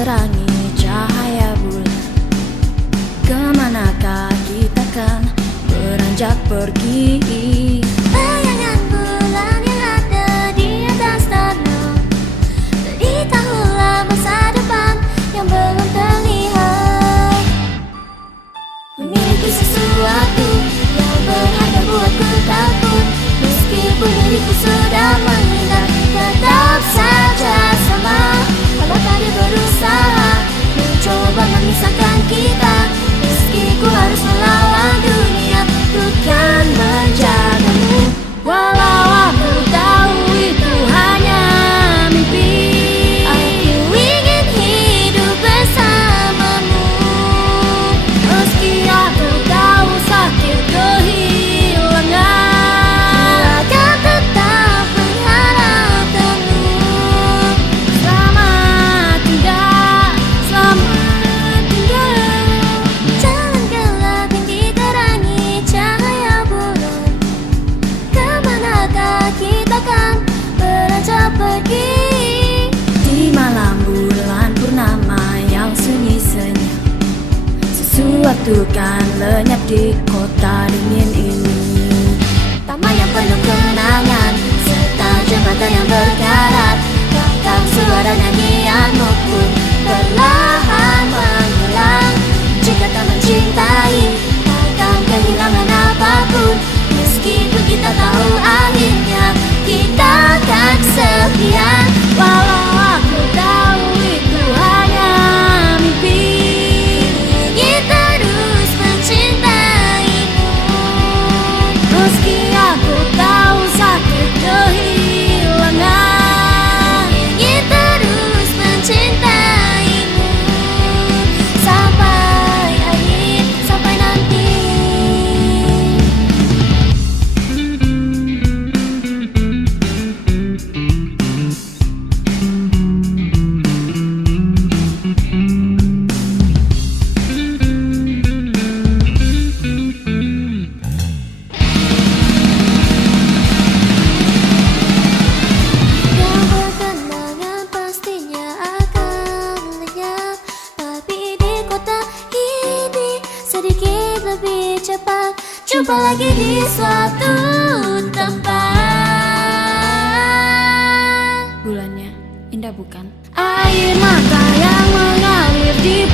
terangi cahaya bulan. Kemanakah kita kan beranjak pergi? Bayangan bulan yang ada di atas tanah, beritahulah masa depan yang belum terlihat. Memiliki sesuatu yang berharga buatku takut. Meskipun diriku sudah menghindar, tetap saja sama. Kalau tadi berusaha mencoba memisahkan kita, meski ku harus melawan dunia, ku kan menjagamu. Walau aku tahu itu hanya mimpi, Aku ingin hidup bersamamu. meski aku tahu sakit kehilangan. Akan tetap berharap kamu. Selamat tinggal, selamat tinggal. Jalan gelap yang diterangi cahaya bulan. Kemanakah kita kan beranjak pergi? Di malam bulan purnama yang sunyi senyap, sesuatu kan lenyap di kota dingin ini. Taman yang penuh kenangan serta jembatan yang berkarat, bahkan suara nyanyianmu pun perlahan menghilang. Jika tak mencintai, takkan kehilangan apapun. Meskipun kita tahu akhirnya kita akan setia. Walau aku tahu itu hanya mimpi, Ingin terus mencintaimu. meski aku tahu sakit kehilangan. Ingin terus mencintaimu sampai akhir, sampai nanti. Yang berkenangan pastinya akan lenyap, tapi di kota ini sedikit lebih cepat. Jumpa lagi di suatu tempat. Bulannya indah bukan? Air mata yang mengalir di